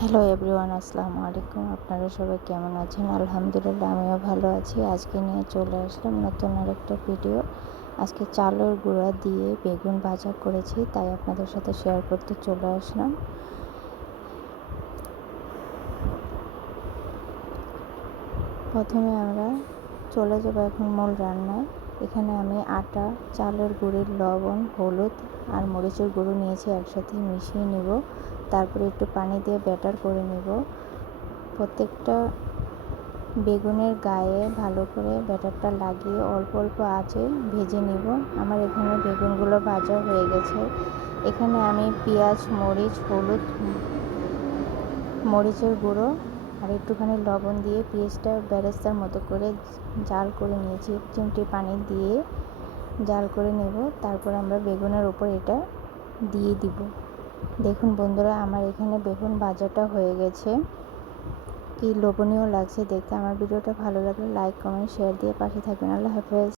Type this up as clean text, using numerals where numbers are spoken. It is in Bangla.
হ্যালো এভরিওয়ান, আসসালামু আলাইকুম। আপনারা সবাই কেমন আছেন? আলহামদুলিল্লাহ, আমিও ভালো আছি। আজকে নিয়ে চলে আসলাম নতুন আরেকটা ভিডিও। আজকে চালের গুঁড়া দিয়ে বেগুন ভাজা করেছি, তাই আপনাদের সাথে শেয়ার করতে চলে আসলাম। প্রথমে আমরা চলে যাব এখন মূল রান্নায়। এখানে আমি আটা, চালের গুঁড়ির লবণ, হলুদ আর মরিচের গুঁড়ো নিয়েছি, একসাথে মিশিয়ে নেব। তারপরে একটু পানি দিয়ে ব্যাটার করে নেব। প্রত্যেকটা বেগুনের গায়ে ভালো করে ব্যাটারটা লাগিয়ে অল্প অল্প আঁচে ভেজে নেব। আমার এখানে বেগুনগুলো ভাজা হয়ে গেছে। এখানে আমি পেঁয়াজ, মরিচ, হলুদ, মরিচের গুঁড়ো আর একটুখানি লবণ দিয়ে পেঁয়াজটা বেরেস্তার মতো করে জাল করে নিয়েছি। চিমটি পানি দিয়ে জাল করে নেব। তারপর আমরা বেগুনের উপর এটা দিয়ে দিব। দেখুন বন্ধুরা, আমার এখানে বেগুন ভাজাটা হয়ে গেছে। কি লোভনীয় লাগছে দেখতে। আমার ভিডিওটা ভালো লাগলে লাইক, কমেন্ট, শেয়ার দিয়ে পাশে থাকবেন। আল্লাহ হাফেজ।